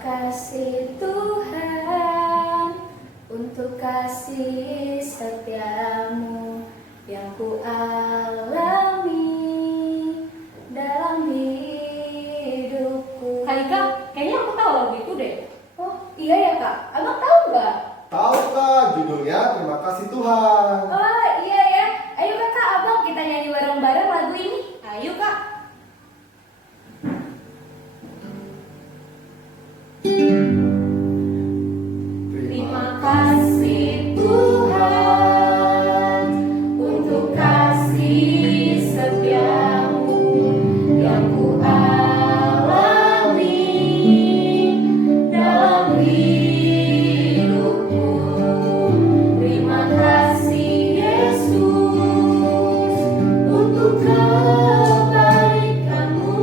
kasih Tuhan untuk kasih setiamu yang ku alami dalam hidupku. Kak Ika, kayaknya aku tahu lagu itu deh. Oh iya ya kak, abang tahu nggak? Tahu kak, judulnya Terima Kasih Tuhan. Oh iya ya, ayo kakak abang kita nyanyi bareng-bareng lagu ini. Ayo Kak. Terima kasih Tuhan untuk kasih setiamu yang ku alami dalam hidupku. Terima kasih Yesus untuk kebaikanmu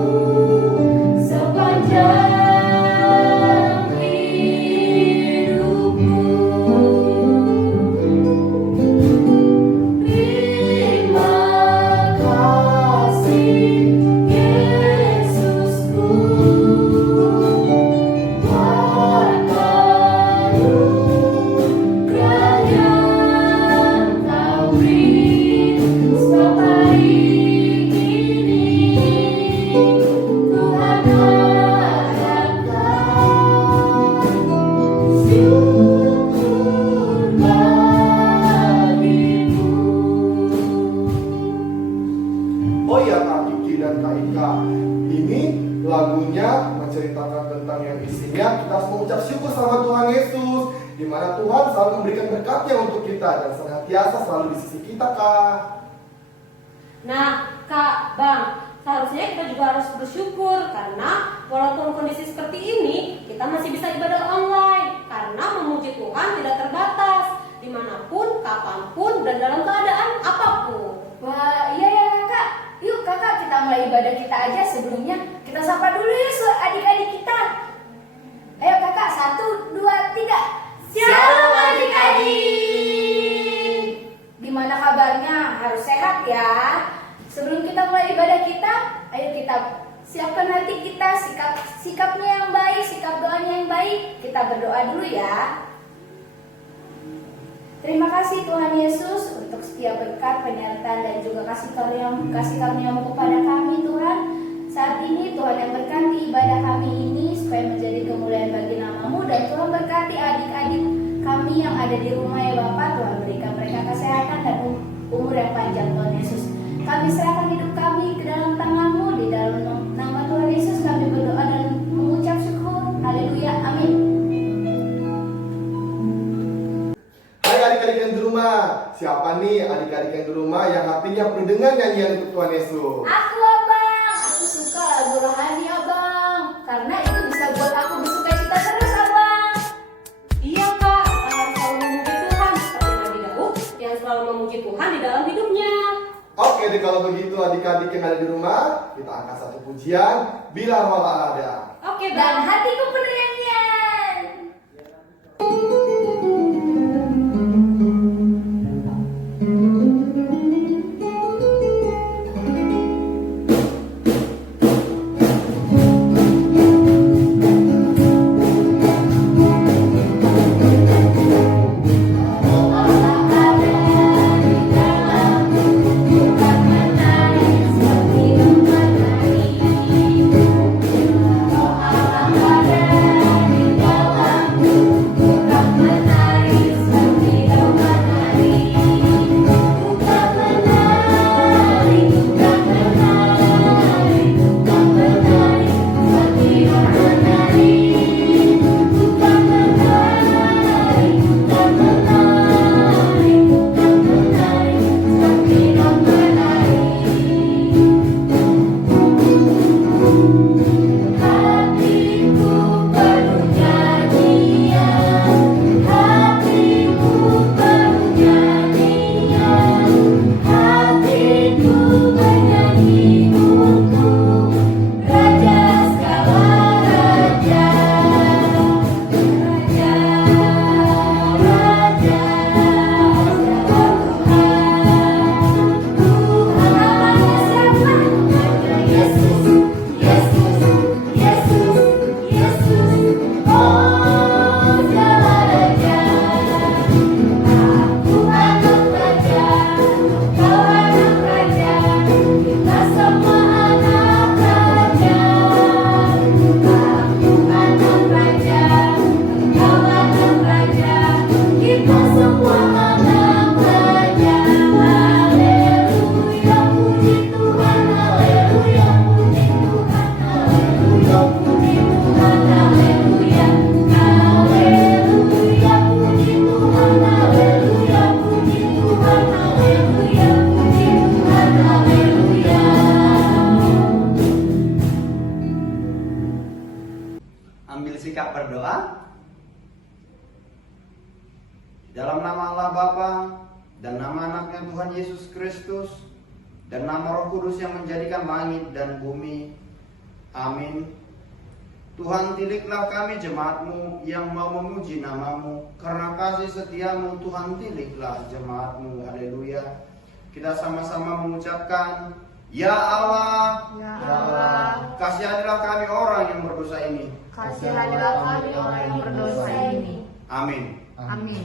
sepanjang Oh iya Kak Kiki dan Kak Ika, ini lagunya menceritakan tentang yang isinya kita harus mengucap syukur sama Tuhan Yesus, di mana Tuhan selalu memberikan berkatnya untuk kita dan senantiasa selalu di sisi kita Kak. Nah, Kak, Bang, seharusnya kita juga harus bersyukur karena walaupun kondisi seperti ini, kita masih bisa ibadah online karena memuji Tuhan tidak terbatas dimanapun, kapanpun, dan dalam keadaan apapun. Wah, iya ya kakak. Yuk kakak kita mulai ibadah kita aja. Sebelumnya kita sapa dulu ya adik-adik kita. Ayo kakak, 1, 2, 3. Shalom adik-adik. Gimana kabarnya? Harus sehat ya. Sebelum kita mulai ibadah kita, ayo kita siapkan hati kita, sikapnya yang baik, sikap doanya yang baik. Kita berdoa dulu ya. Terima kasih Tuhan Yesus untuk setiap berkat, penyertaan dan juga kasih karunia-Mu kepada kami Tuhan. Saat ini Tuhan yang berkati ibadah kami ini supaya menjadi kemuliaan bagi nama-Mu, dan Tuhan berkati adik-adik kami yang ada di rumah ya Bapak. Tuhan berikan mereka kesehatan dan umur yang panjang Tuhan Yesus. Kami serahkan hidup kami ke dalam tangan-Mu, di dalam nama Tuhan Yesus kami berdoa dan mengucap syukur. Haleluya, amin. Adik-adik yang di rumah, siapa nih adik-adik yang di rumah yang hatinya penuh dengan nyanyian untuk Tuhan Yesus? Aku abang, aku suka lagu rohani abang, karena itu bisa buat aku bersuka cita terus abang. Iya Kak, kita harus selalu memuji Tuhan seperti Nabi Daud yang selalu memuji Tuhan di dalam hidupnya. Oke deh, kalau begitu adik-adik yang ada di rumah, kita angkat satu pujian, Bila Roh Allah ada. Oke Dan Bang. hatiku penuh nyanyian. Ada ambil sikap berdoa. Dalam nama Allah Bapa dan nama anaknya Tuhan Yesus Kristus dan nama Roh Kudus yang menjadikan langit dan bumi. Amin. Tuhan, tiliklah kami jemaat-Mu yang mau memuji nama-Mu. Karena kasih setiamu Tuhan, tiliklah jemaat-Mu. Haleluya. Kita sama-sama mengucapkan, Ya Allah, Ya Allah, kasihanilah kami orang yang berdosa ini. kasihanilah kami orang yang berdosa ini. Amin. Amin.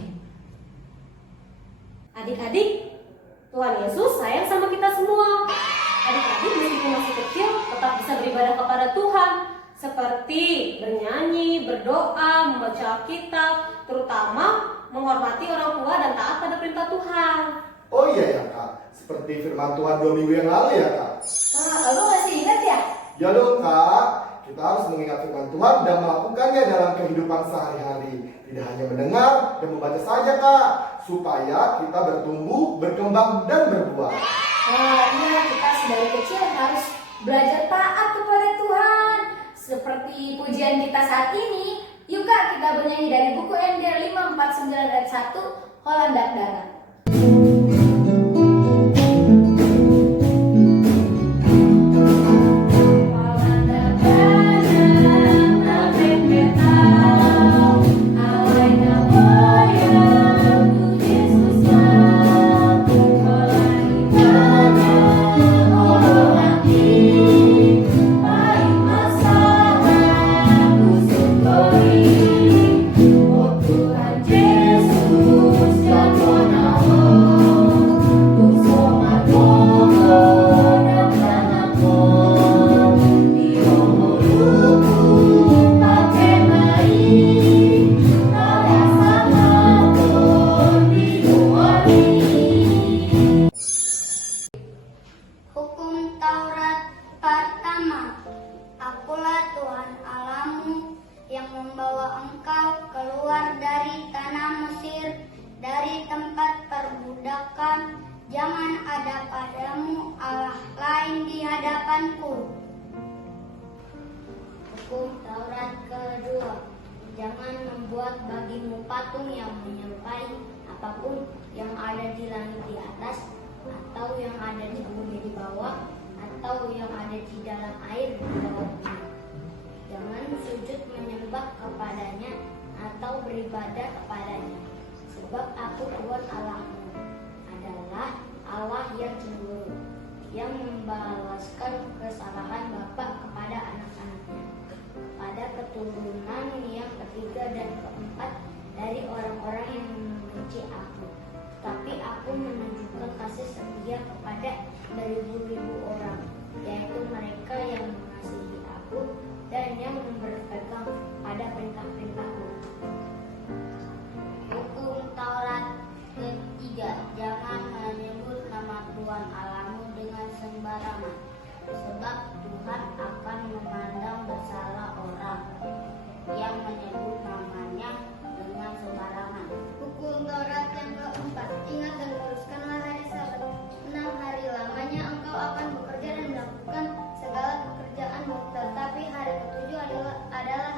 Adik-adik, Tuhan Yesus sayang sama kita semua. Adik-adik meskipun masih kecil tetap bisa beribadah kepada Tuhan, seperti bernyanyi, berdoa, membaca Alkitab, terutama menghormati orang tua dan taat pada perintah Tuhan. Oh iya ya Kak, seperti firman Tuhan 2 minggu yang lalu ya Kak. Wah, abang masih ingat ya? Ya dong Kak, kita harus mengingat firman Tuhan dan melakukannya dalam kehidupan sehari-hari. Tidak hanya mendengar dan membaca saja Kak, supaya kita bertumbuh, berkembang, dan berbuah. Wah, iya, kita sedari kecil harus belajar taat kepada Tuhan. Seperti pujian kita saat ini, yuk Kak, kita bernyanyi dari buku MD 549 ayat 1, Holanda Darat. Hukum Taurat pertama. Akulah Tuhan Allahmu yang membawa engkau keluar dari tanah Mesir, dari tempat perbudakan. Jangan ada padamu Allah lain di hadapanku. Hukum Taurat kedua. Jangan membuat bagimu patung yang menyerupai apapun yang ada di langit di atas, atau yang ada di bumi di bawah, atau yang ada di dalam air di bawah bumi. Jangan sujud menyembah kepadanya atau beribadah kepadanya, sebab aku Tuhan Allahmu adalah Allah yang cemburu, yang membalaskan kesalahan bapa kepada anak-anaknya, pada keturunan yang ketiga dan keempat dari orang-orang yang membenci aku. Tapi aku menunjukkan kasih setia kepada beribu-ribu orang, yaitu mereka yang mengasihi aku dan yang berpegang pada perintah-perintahku. Hukum Taurat ketiga. Jangan menyebut nama Tuhan Allahmu dengan sembarangan, sebab Tuhan akan memandang bersalah orang yang menyebut namanya dengan sembarangan. Hukum Taurat yang keempat. Ingat dan luruskanlah hari Sabat. 6 hari lamanya engkau akan bekerja dan melakukan segala pekerjaanmu, tetapi hari ketujuh adalah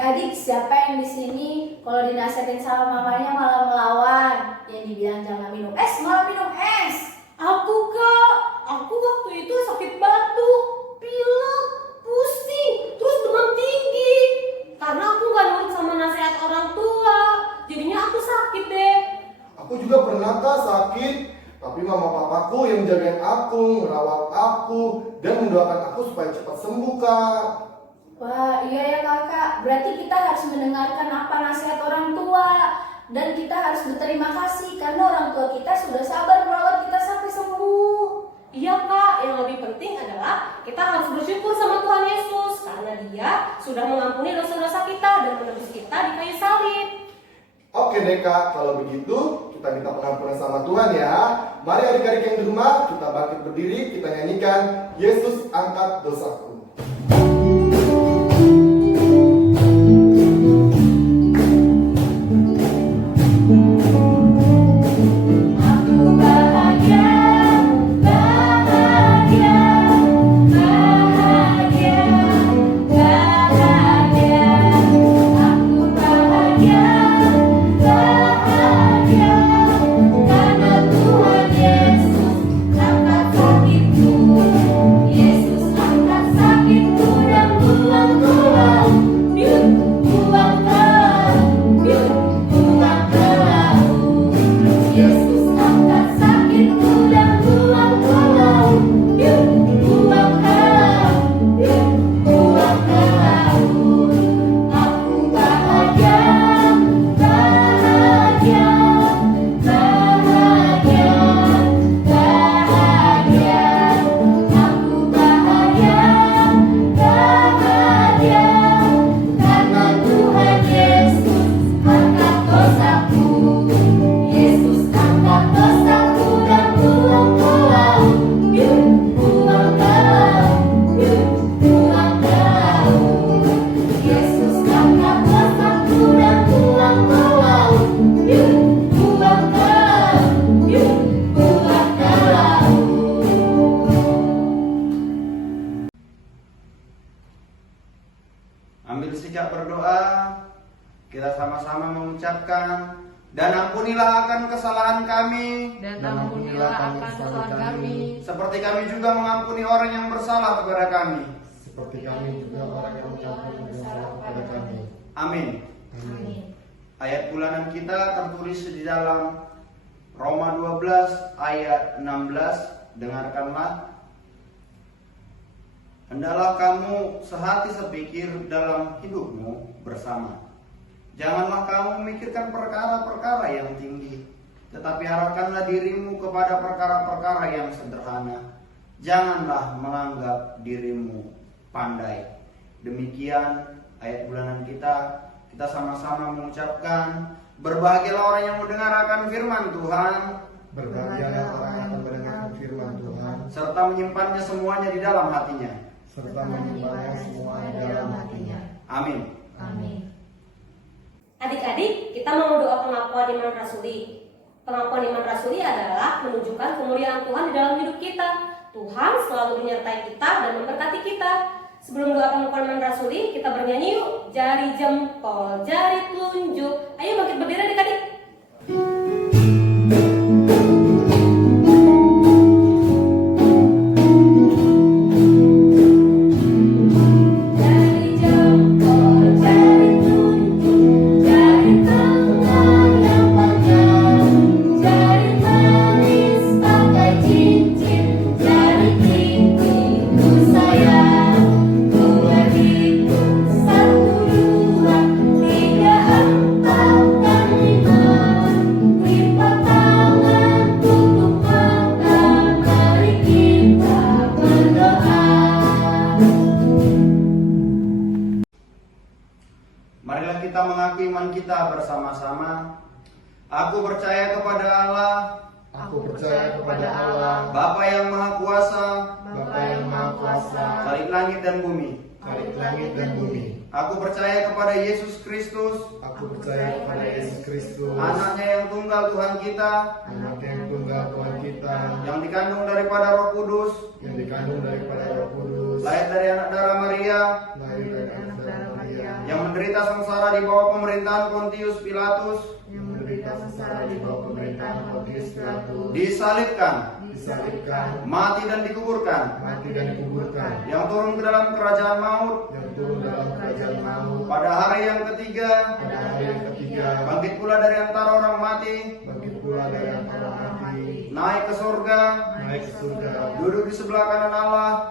Adik-adik, siapa yang di sini kalau dinasihatin sama mamanya malah melawan? Yang dibilang jangan minum es, malah minum es. Aku Kak, aku waktu itu sakit batuk, pilek, pusing, terus demam tinggi. Karena aku gak nurut sama nasihat orang tua, jadinya aku sakit deh. Aku juga pernah Kak sakit, tapi mama papaku yang jagain aku, merawat aku, dan mendoakan aku supaya cepat sembuh Kak. Wah, iya ya kakak. Berarti kita harus mendengarkan apa nasihat orang tua. Dan kita harus berterima kasih karena orang tua kita sudah sabar merawat kita sampai sembuh. Iya Kak, yang lebih penting adalah kita harus bersyukur sama Tuhan Yesus karena Dia sudah mengampuni dosa-dosa kita dan menebus kita di kayu salib. Oke deh Kak, kalau begitu kita minta pengampunan sama Tuhan ya. Mari adik-adik yang di rumah, kita bangkit berdiri, kita nyanyikan Yesus angkat dosaku. Aku bahagia, bahagia, bahagia, bahagia. Aku bahagia, bahagia, karena Tuhan Yesus angkat sakitku. Yesus angkat sakitku dan buang ke laut. Buang ke laut, buang ke laut. Yesus angkat sakitku dan buang ke laut. Buang ke laut, buang ke laut. Aku bahagia, bahagia, bahagia, bahagia. Aku bahagia, bahagia, karena Tuhan Yesus angkat dosaku. Yesus angkat dosaku dan buang ke laut. Buang ke laut, buang ke laut. Yesus angkat dosaku dan buang ke laut. Buang ke laut, buang ke laut. Ambil sikap berdoa. Kita sama-sama mengucapkan, dan ampunilah akan kesalahan kami, Dan ampunilah akan kesalahan kami, seperti kami juga mengampuni orang yang bersalah kepada kami. Seperti kami juga orang yang mengampuni bersalah kepada kami. Amin. Amin. Ayat bulanan kita tertulis di dalam Roma 12 ayat 16. Dengarkanlah. Hendaklah kamu sehati sepikir dalam hidupmu bersama. Janganlah kamu memikirkan perkara-perkara yang tinggi, tetapi arahkanlah dirimu kepada perkara-perkara yang sederhana. Janganlah menganggap dirimu pandai. Demikian ayat bulanan kita. Kita sama-sama mengucapkan, berbahagialah orang yang mendengar akan firman Tuhan, Berbahagialah orang yang akan mendengar firman Tuhan, serta menyimpannya semuanya di dalam hatinya. serta menyimpannya semua di dalam hatinya. Amin. Amin. Adik-adik, kita mau doa pengakuan iman rasuli. Pengakuan iman rasuli adalah menunjukkan kemuliaan Tuhan di dalam hidup kita. Tuhan selalu menyertai kita dan memberkati kita. Sebelum doa pengakuan iman rasuli, kita bernyanyi yuk. Jari jempol, jari telunjuk. Ayo bangkit berdiri adik-adik. Jari jempol, jari telunjuk, jari tengah yang panjang, jari manis pakai cincin, jari kelingkingku sayang. Ku berhitung 1, 2, 3, 4 dan 5. Lipat tangan, tutup mata, mari kita berdoa. Marilah kita mengaku iman kita bersama-sama. Aku percaya kepada Allah, Aku percaya kepada Allah, Bapa yang Maha Kuasa, Bapa yang Maha Kuasa, Khalik langit dan bumi. Khalik langit dan bumi. Aku percaya kepada Yesus Kristus, Aku percaya kepada Yesus Kristus, anaknya yang tunggal Tuhan kita, anak yang tunggal Tuhan kita, yang dikandung daripada Roh Kudus, yang dikandung daripada Roh Kudus, lahir dari anak darah Maria, lahir dari anak darah Maria, yang menderita sengsara di bawah pemerintahan Pontius Pilatus, yang menderita sengsara di bawah pemerintahan Pontius Pilatus, disalibkan, mati dan dikuburkan, yang turun ke dalam kerajaan maut, pada hari yang ketiga, bangkit pula dari antara orang mati, naik ke surga, duduk di sebelah kanan Allah,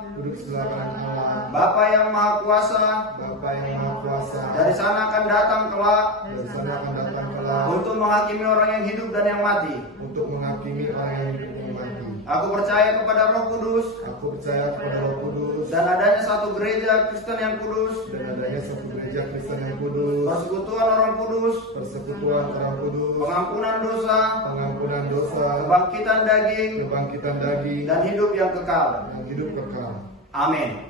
Bapa yang Maha Kuasa, dari sana akan datang kelak, untuk menghakimi orang yang hidup dan yang mati. Aku percaya kepada Roh Kudus, dan adanya satu gereja Kristen yang kudus, persekutuan orang kudus, pengampunan dosa, kebangkitan daging, dan hidup yang kekal. Amin.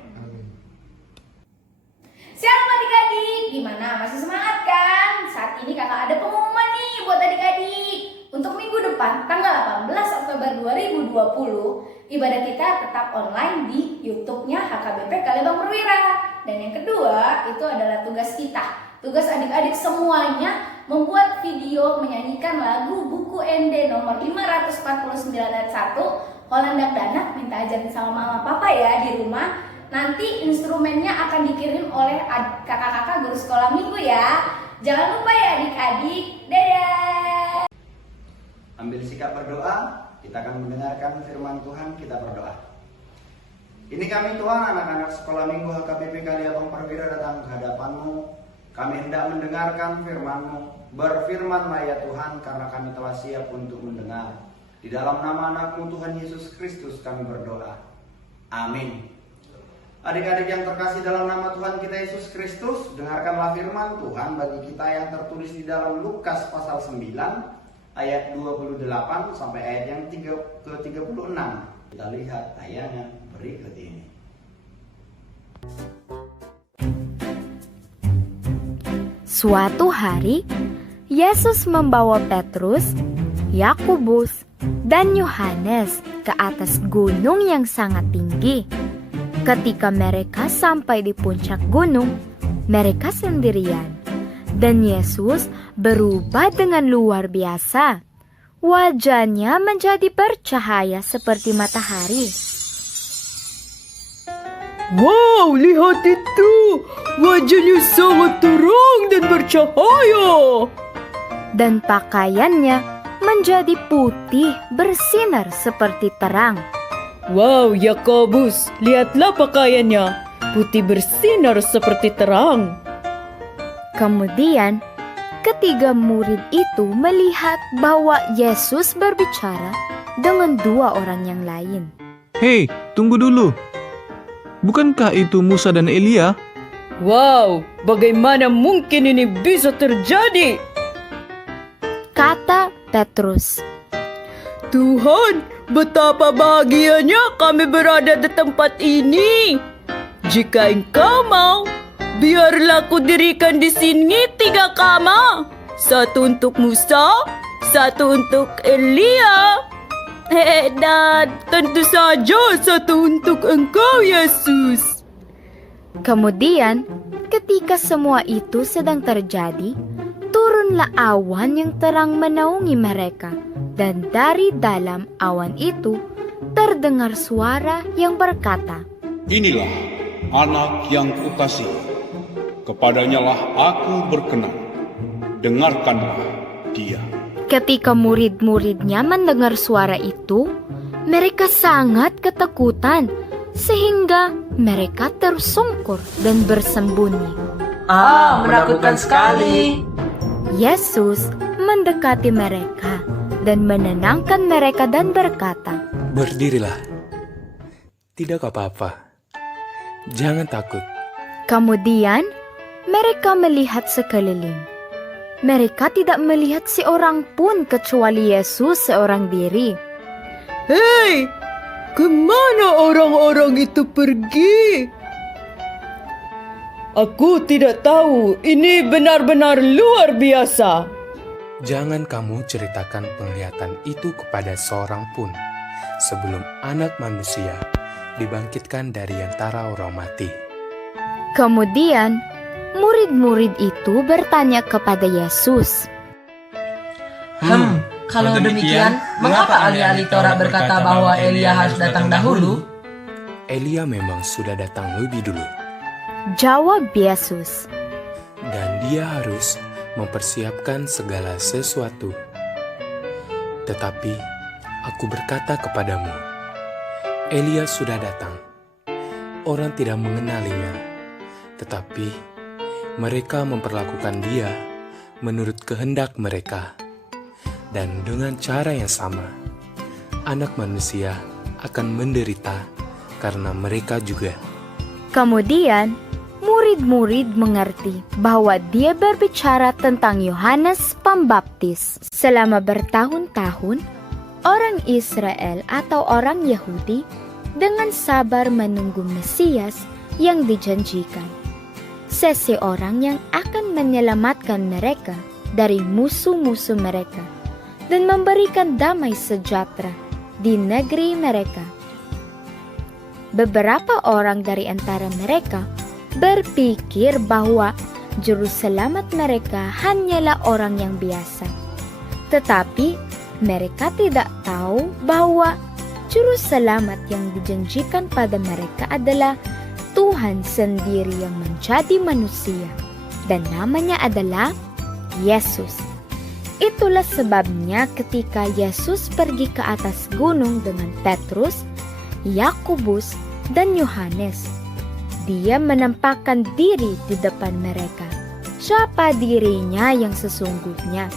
Shalom adik-adik, gimana? Masih semangat kan? Saat ini kakak ada pengumuman nih buat adik-adik. Untuk minggu depan, tanggal 18 Oktober 2020, ibadah kita tetap online di YouTube-nya HKBP Kalibang Perwira. Dan yang kedua, itu adalah tugas kita. Tugas adik-adik semuanya membuat video menyanyikan lagu buku ND nomor 549 ayat 1, Holandak Danak, minta ajarin sama mama papa ya di rumah. Nanti instrumennya akan dikirim oleh kakak-kakak guru sekolah minggu ya. Jangan lupa ya adik-adik. Dadah. Ambil sikap berdoa, kita akan mendengarkan firman Tuhan, kita berdoa. Ini kami Tuhan, anak-anak sekolah minggu HKBP Kalibang Perwira datang ke hadapan-Mu. Kami hendak mendengarkan firman-Mu. Berfirman-Lah ya Tuhan, karena kami telah siap untuk mendengar. Di dalam nama anak-Mu Tuhan Yesus Kristus kami berdoa. Amin. Adik-adik yang terkasih dalam nama Tuhan kita Yesus Kristus, dengarkanlah firman Tuhan bagi kita yang tertulis di dalam Lukas pasal 9 ayat 28 sampai ayat yang ke-36. Kita lihat tayangan berikut ini. Suatu hari, Yesus membawa Petrus, Yakobus, dan Yohanes ke atas gunung yang sangat tinggi. Ketika mereka sampai di puncak gunung, mereka sendirian. Dan Yesus berubah dengan luar biasa. Wajahnya menjadi bercahaya seperti matahari. Wow, lihat itu! Wajahnya sangat terang dan bercahaya. Dan pakaiannya menjadi putih bersinar seperti terang. Wow, Yakobus, lihatlah pakaiannya. Putih bersinar seperti terang. Kemudian, ketiga murid itu melihat bahwa Yesus berbicara dengan dua orang yang lain. Hei, tunggu dulu. Bukankah itu Musa dan Elia? Wow, bagaimana mungkin ini bisa terjadi? Kata Petrus. Tuhan, betapa bahagianya kami berada di tempat ini. Jika Engkau mau, biarlah ku dirikan di sini 3 kamar. 1 untuk Musa, 1 untuk Elia, dan tentu saja 1 untuk Engkau, Yesus. Kemudian, ketika semua itu sedang terjadi, turunlah awan yang terang menaungi mereka. Dan dari dalam awan itu terdengar suara yang berkata, Inilah anak yang kukasihi, kepadanyalah aku berkenan, dengarkanlah dia. Ketika murid-muridnya mendengar suara itu, mereka sangat ketakutan, sehingga mereka tersungkur dan bersembunyi. Menakutkan sekali. Yesus mendekati mereka dan menenangkan mereka dan berkata, Berdirilah, tidak apa-apa, jangan takut. Kemudian mereka melihat sekeliling. Mereka tidak melihat seorang pun kecuali Yesus seorang diri. Hei, kemana orang-orang itu pergi? Aku tidak tahu, ini benar-benar luar biasa. Jangan kamu ceritakan penglihatan itu kepada seorang pun, sebelum Anak Manusia dibangkitkan dari antara orang mati. Kemudian murid-murid itu bertanya kepada Yesus, Kalau demikian, mengapa ahli-ahli Taurat berkata bahwa Elia harus datang dahulu? Elia memang sudah datang lebih dulu, jawab Yesus. dan dia harus mempersiapkan segala sesuatu. Tetapi aku berkata kepadamu, Elia sudah datang. Orang tidak mengenalinya, tetapi mereka memperlakukan dia menurut kehendak mereka. Dan dengan cara yang sama, Anak Manusia akan menderita karena mereka juga. Kemudian, murid-murid mengerti bahwa dia berbicara tentang Yohanes Pembaptis. Selama bertahun-tahun, orang Israel atau orang Yahudi dengan sabar menunggu Mesias yang dijanjikan. Seseorang yang akan menyelamatkan mereka dari musuh-musuh mereka dan memberikan damai sejahtera di negeri mereka. Beberapa orang dari antara mereka berpikir bahwa juru selamat mereka hanyalah orang yang biasa. Tetapi mereka tidak tahu bahwa juru selamat yang dijanjikan pada mereka adalah Tuhan sendiri yang menjadi manusia, dan namanya adalah Yesus. Itulah sebabnya ketika Yesus pergi ke atas gunung dengan Petrus, Yakobus, dan Yohanes, dia menampakkan diri di depan mereka. Siapa dirinya yang sesungguhnya?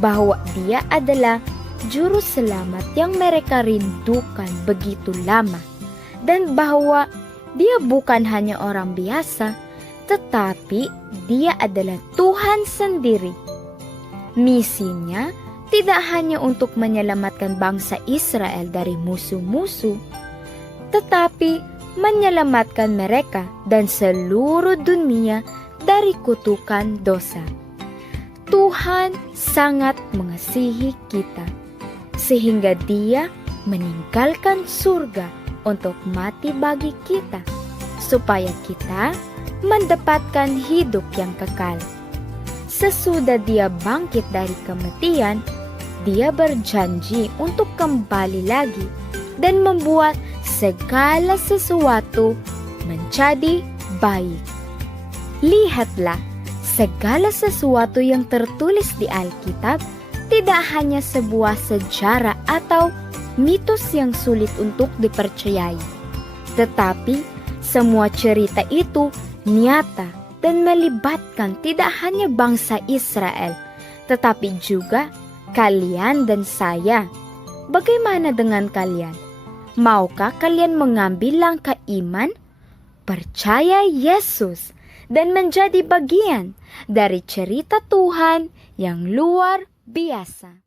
Bahwa dia adalah juru selamat yang mereka rindukan begitu lama, dan bahwa dia bukan hanya orang biasa, tetapi dia adalah Tuhan sendiri. Misinya tidak hanya untuk menyelamatkan bangsa Israel dari musuh-musuh, tetapi menyelamatkan mereka dan seluruh dunia dari kutukan dosa. Tuhan sangat mengasihi kita, sehingga Dia meninggalkan surga untuk mati bagi kita, supaya kita mendapatkan hidup yang kekal. Sesudah Dia bangkit dari kematian, Dia berjanji untuk kembali lagi dan membuat segala sesuatu menjadi baik. Lihatlah, segala sesuatu yang tertulis di Alkitab tidak hanya sebuah sejarah atau mitos yang sulit untuk dipercayai, tetapi semua cerita itu nyata dan melibatkan tidak hanya bangsa Israel, tetapi juga kalian dan saya. Bagaimana dengan kalian? Maukah kalian mengambil langkah iman, percaya Yesus, dan menjadi bagian dari cerita Tuhan yang luar biasa?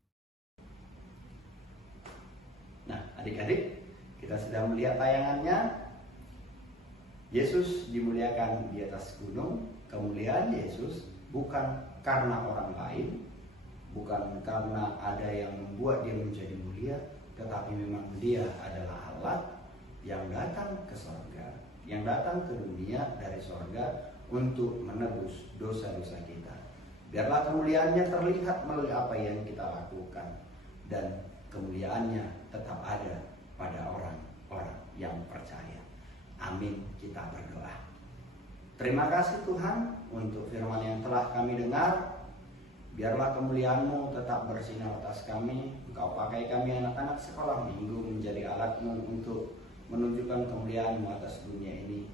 Nah, adik-adik, kita sudah melihat tayangannya. Yesus dimuliakan di atas gunung. Kemuliaan Yesus bukan karena orang lain, bukan karena ada yang membuat dia menjadi mulia, tetapi memang dia adalah Allah yang datang ke surga, yang datang ke dunia dari surga untuk menebus dosa-dosa kita. Biarlah kemuliaannya terlihat melalui apa yang kita lakukan, dan kemuliaannya tetap ada pada orang-orang yang percaya. Amin, kita berdoa. Terima kasih Tuhan untuk firman yang telah kami dengar. Biarlah kemuliaan-Mu tetap bersinar atas kami. Engkau pakai kami anak-anak sekolah minggu menjadi alat-Mu untuk menunjukkan kemuliaan-Mu atas dunia ini.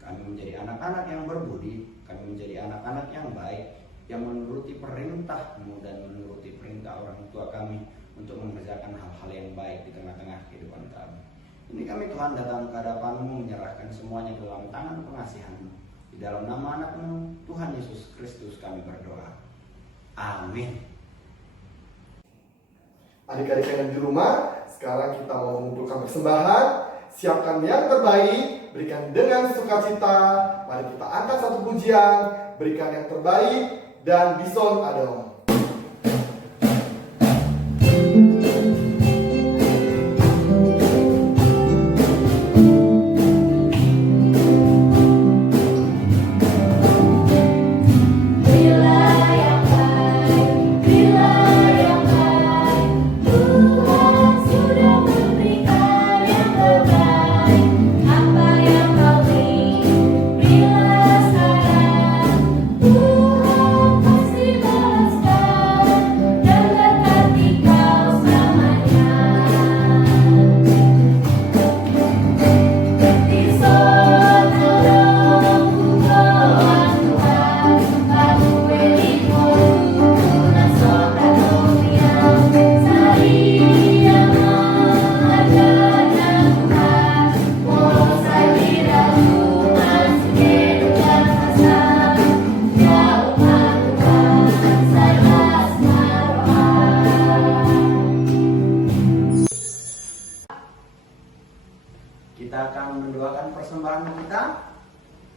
Kami menjadi anak-anak yang berbudi, kami menjadi anak-anak yang baik, yang menuruti perintah-Mu dan menuruti perintah orang tua kami untuk mengerjakan hal-hal yang baik di tengah-tengah kehidupan kami. Ini kami Tuhan datang ke hadapan-Mu, menyerahkan semuanya ke dalam tangan pengasihan-Mu. Di dalam nama anak-Mu, Tuhan Yesus Kristus kami berdoa. Amin. Adik-adik yang di rumah, sekarang kita mau mengumpulkan persembahan. Siapkan yang terbaik, berikan dengan sukacita. Mari kita angkat satu pujian, berikan yang terbaik, dan bison adom.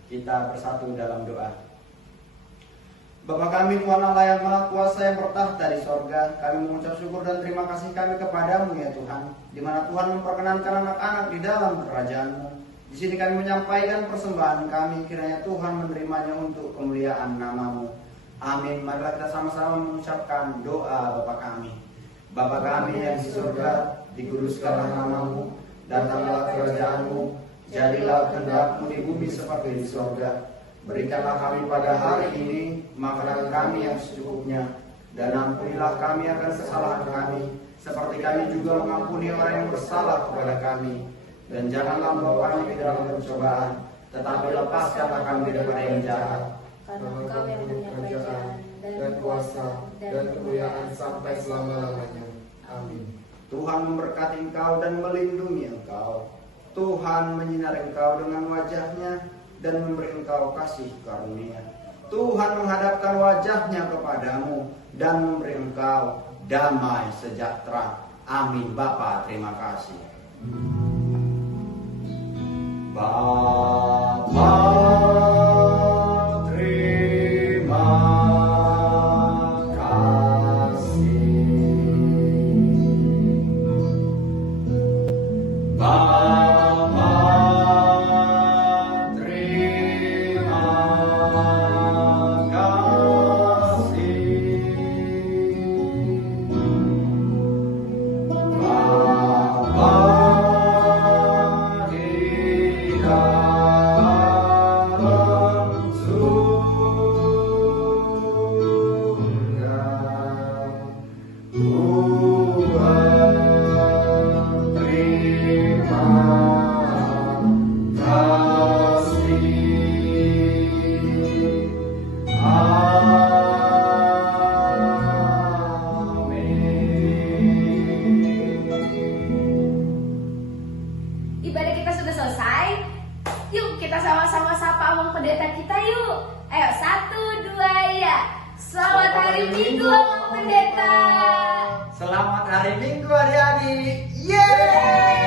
Kita bersatu dalam doa. Bapa kami Tuhan Allah yang Maha Kuasa yang bertahta di sorga, kami mengucap syukur dan terima kasih kami kepadamu ya Tuhan, di mana Tuhan memperkenankan anak-anak di dalam kerajaan-Mu. Di sini kami menyampaikan persembahan kami, kiranya Tuhan menerimanya untuk kemuliaan nama-Mu. Amin. Marilah kita sama-sama mengucapkan doa Bapa kami. Bapa kami yang di surga, dikuduskanlah nama-Mu, datanglah kerajaan-Mu, jadilah kehendak-Mu di bumi seperti di surga. Berikanlah kami pada hari ini makanan kami yang secukupnya, dan ampunilah kami akan kesalahan kami, seperti kami juga mengampuni orang yang bersalah kepada kami. Dan janganlah membawa kami ke dalam pencobaan, tetapi lepaskanlah kami daripada yang jahat. Karena Engkau yang punya kerajaan dan kuasa dan kemuliaan sampai selama-lamanya. Amin. Tuhan memberkati engkau dan melindungi engkau. Tuhan menyinari engkau dengan wajah-Nya dan memberi engkau kasih karunia. Tuhan menghadapkan wajah-Nya kepadamu dan memberi engkau damai sejahtera. Amin. Bapa, terima kasih. Bapa, terima kasih. Bapa, terima kasih. Bapa di dalam surga, Tuhan terima kasih. Ibadah kita sudah selesai. Yuk kita sama-sama sapa Omong Pendeta kita yuk. Ayo 1, 2 ya. Selamat hari Minggu Omong Pendeta. Selamat hari Minggu adik-adik. Yeay!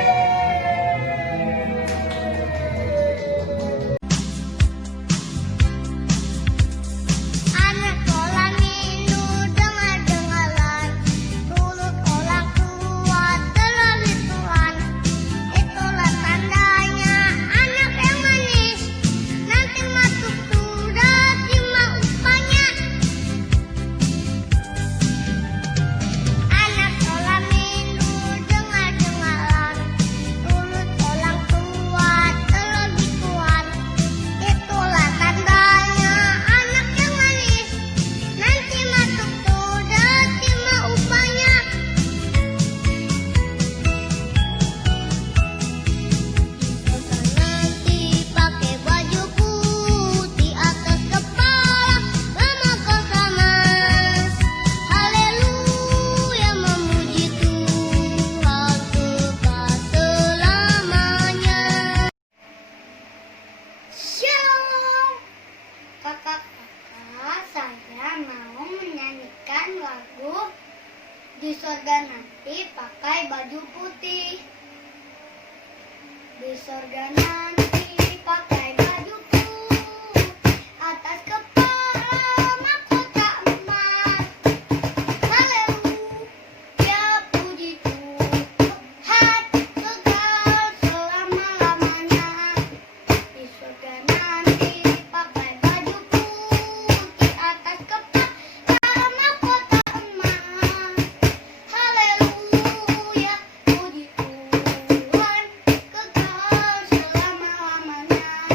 Anak sekolah minggu dengar-dengaran, mulut orang tua terlalu Tuhan. Itulah tandanya anak yang manis, nanti masuk surga terima upahnya. Anak sekolah minggu dengar-dengaran, mulut orang tua terlalu Tuhan. Itulah tandanya anak yang manis, nanti masuk surga terima upahnya. Nanti pakai baju putih atas kepala, lama kau sama. Haleluya memuji Tuhan kekal selamanya. Shalom. Kakak-kakak, saya mau menyanyikan lagu Di Sorga Nanti Pakai Baju Putih. Di sorga nanti pakai baju putih, atas kepala mahkota emas. Haleluya puji Tuhan kekal selama-lamanya. Di sorga nanti pakai baju putih, atas kepala mahkota emas. Haleluya puji Tuhan kekal selama-lamanya.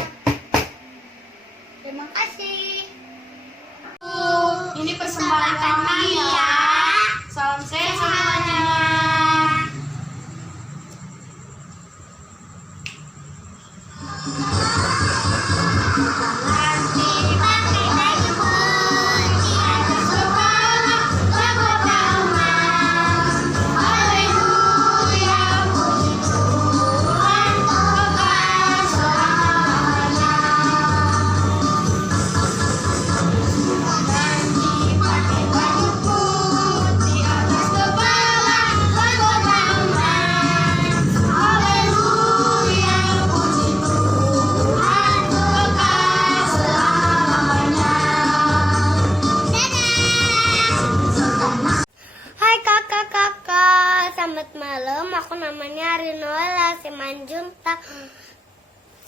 aku namanya Rinoela Simanjuntak.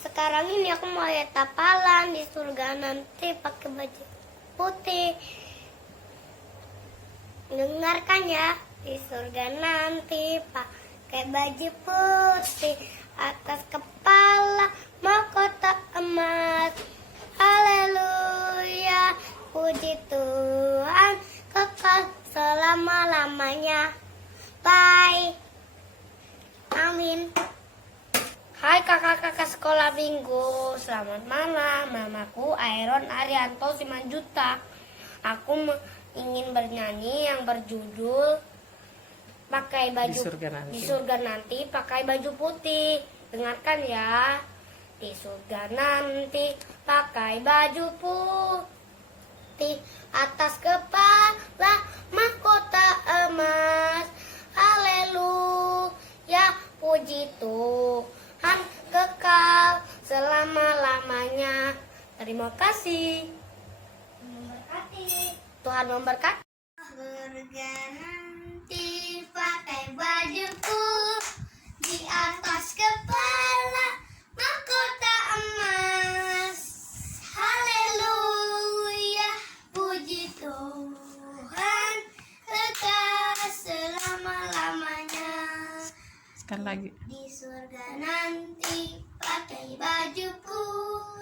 Sekarang ini aku mau lihat hafalan di surga nanti pakai baju putih. Dengarkan ya, di surga nanti pakai baju putih, atas kepala mahkota emas. Haleluya, puji Tuhan, kekal selama-lamanya. Bye. Amin. Hai kakak-kakak sekolah minggu, selamat malam. Namaku Airon Arianto Simanjuntak. Aku ingin bernyanyi yang berjudul pakai baju di surga nanti pakai baju putih. Dengarkan ya. Di surga nanti pakai baju putih, atas kepala mahkota emas. Haleluya, puji Tuhan, kekal selama-lamanya. Terima kasih. Tuhan memberkati. Surga nanti pakai baju putih, di atas kepala mahkota emas. Haleluya, puji Tuhan, kekal selama-lamanya. Sekali lagi. Di surga nanti pakai baju putih,